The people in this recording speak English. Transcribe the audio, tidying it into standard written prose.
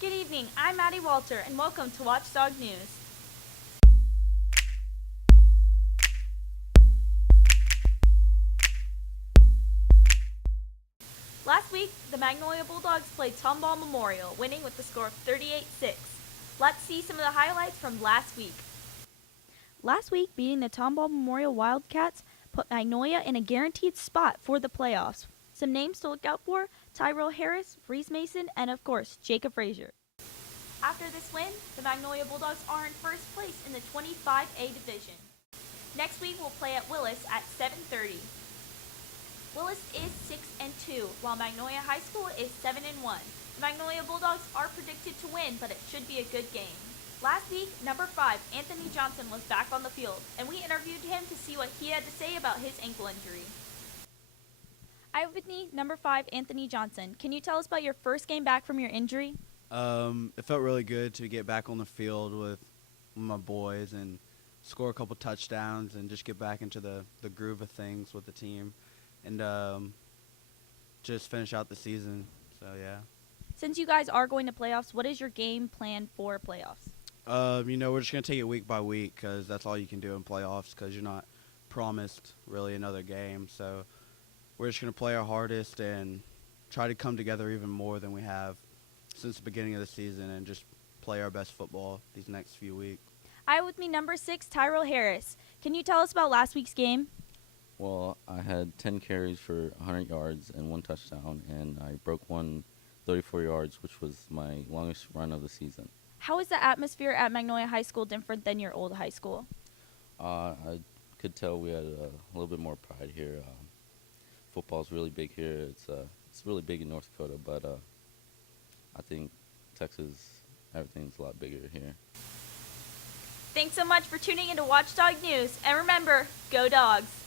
Good evening, I'm Maddie Walter, and welcome to Watchdog News. Last week, the Magnolia Bulldogs played Tomball Memorial, winning with the score of 38-6. Let's see some of the highlights from last week. Last week, beating the Tomball Memorial Wildcats put Magnolia in a guaranteed spot for the playoffs. Some names to look out for: Tyrell Harris, Reese Mason, and of course, Jacob Frazier. After this win, the Magnolia Bulldogs are in first place in the 25A division. Next week, we'll play at Willis at 7:30. Willis is 6-2, while Magnolia High School is 7-1. The Magnolia Bulldogs are predicted to win, but it should be a good game. Last week, number 5, Anthony Johnson, was back on the field, and we interviewed him to see what he had to say about his ankle injury. I have with me number 5, Anthony Johnson. Can you tell us about your first game back from your injury? It felt really good to get back on the field with my boys and score a couple touchdowns and just get back into the groove of things with the team and just finish out the season. So, yeah. Since you guys are going to playoffs, what is your game plan for playoffs? We're just going to take it week by week because that's all you can do in playoffs because you're not promised really another game. So we're just going to play our hardest and try to come together even more than we have since the beginning of the season and just play our best football these next few weeks. I have with me number 6, Tyrell Harris. Can you tell us about last week's game? Well, I had 10 carries for 100 yards and 1 touchdown, and I broke one 34 yards, which was my longest run of the season. How is the atmosphere at Magnolia High School different than your old high school? I could tell we had a little bit more pride here. Football's really big here. It's really big in North Dakota, but I think Texas, everything's a lot bigger here. Thanks so much for tuning into Watchdog News, and remember, go Dogs!